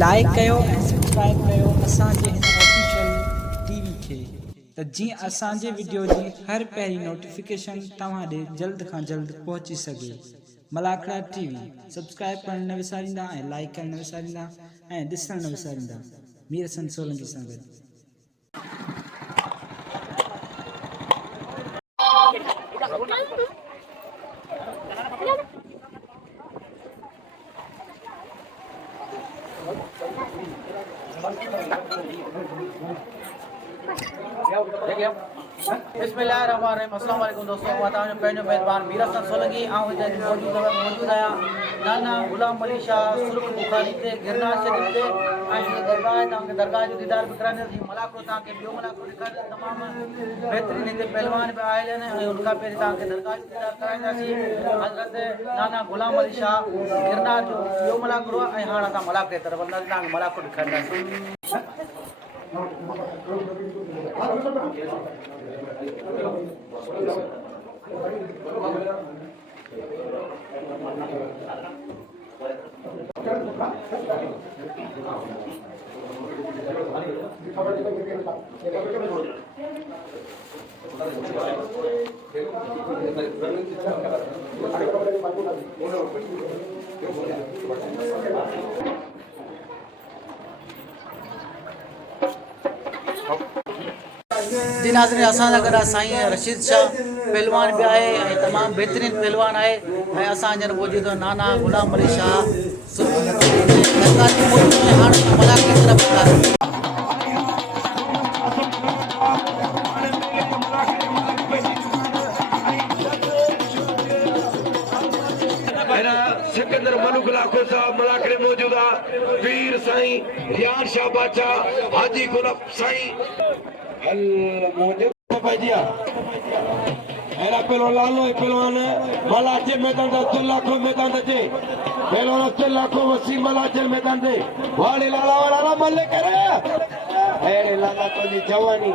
Like कयो ऐं subscribe कयो असांजे हिन ऑफिशियल टीवी खे त जीअं असांजे वीडियो जी हर पहिरीं नोटिफिकेशन तव्हां ॾे जल्द खां जल्द पहुची सघे। मलाखड़ा टीवी सब्सक्राइब करण न विसारींदा ऐं लाइक करण न विसारींदा ऐं ॾिसण न विसारींदा। मीर हसन सोलंकी सां गॾु। बिस्मिल्लाहिर्रहमानिर्रहीम। अस्सलाम वालेकुम दोस्तों, मां तव्हांजो पंहिंजो मेज़बान मीर हसन सोलंकी ऐं मौजूदु आहियां नाना गुलाम अली शाह सुर्ख बुखारी ते गिरनार शरीफ ते ऐं हीअ दरगाह आहे। तव्हांखे दरगाह जो दीदार बि कराईंदासीं। मलाखड़ो तव्हांखे ॿियो मलाखड़ो ॾेखारींदासीं। तमामु बहितरीन हिते पहलवान बि आयल आहिनि ऐं उनखां पहिरीं तव्हांखे दरगाह जो दीदार कराईंदासीं। हज़रत नाना गुलाम अली शाह गिरनार जो ॿियो मलाखड़ो आहे ऐं हाणे असां मलाखड़े तरफ़ वञंदासीं, तव्हांखे मलाखड़ो ॾेखारींदासीं। जी नाज़रीन, असां सां गॾु साईं रशीद शाह पहलवान भी आहे ऐं तमामु बहितरीन पहलवान आहे ऐं असांजे मौजूदु नाना गुलाम अली शाह सिकंदर मलुक लाखो साहब मलाखड़े मौजूद आहे। वीर साईं रियान शाह बादशाह हाजी गुलाब साईं पहलवान लालो पहलवान मला अचे मैदान अचे लाखो मैदान अचे पहलवान अचे लाखो वसीम मला अचे मैदान ते वाले लाला वाला मल्ले करे अरे लाला तो जी जवानी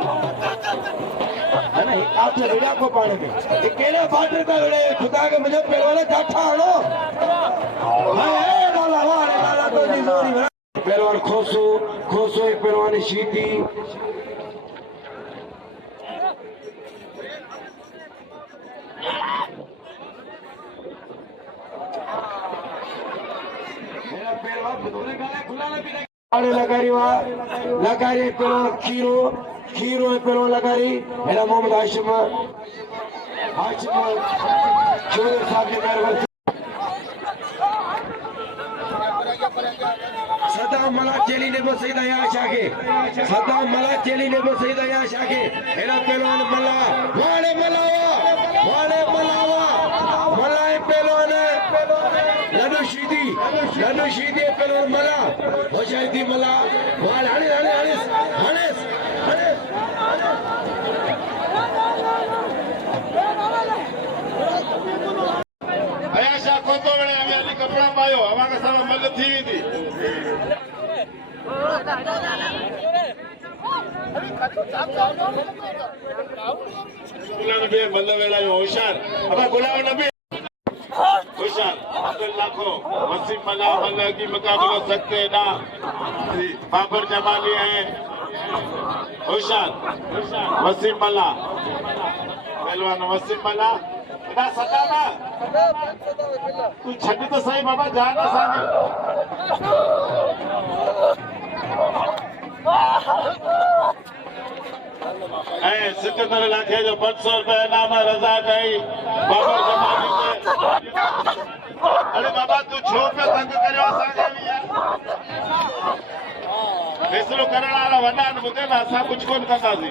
है ना आपसे विड़ा को पाने में ये केना बाटर का विड़े खुदा के मुझे पहलवान जाठा आनो है लाला वाले लाला तो जी जोड़ी पहलवान खोसो खोसो एक पहलवान शीटी लगारी पहलवान खीरो खीरो पहलवान लगारी मेरा मोहम्मद हाशिम हाशिम छोरे साहब के मेहरबान सदा मला चेली ने बसईदा या शाके सदा मला चेली ने बसईदा या शाके मेरा पहलवान मला वाले मलावा मलाई पहलवान लड्डू शीदी पहलवान मला होशायती मला वाल हणे अयाशा कोतो बने आगे अली कपड़ा पायो हवा का सब मल थी थी गुलाम नबी मल वेला होशियार अब गुलाम नबी होशियार अब्दुल लाखो वसीम मला मल की मुकाबला सकते ना बाबर जमाली है होशियार वसीम मला पहलवान वसीम मला ना सदा ना तू छड़ी तो सही बाबा जान ना सांगे ऐ सिकंदर लाखे जो 500 रुपए इनाम रजा गई बाबर जमाली में अरे बाबा तू छोड़ पे तंग करियो सांगे भी यार फैसलो करण वाला वडा न बुधे ना असा कुछ कोन कंदासी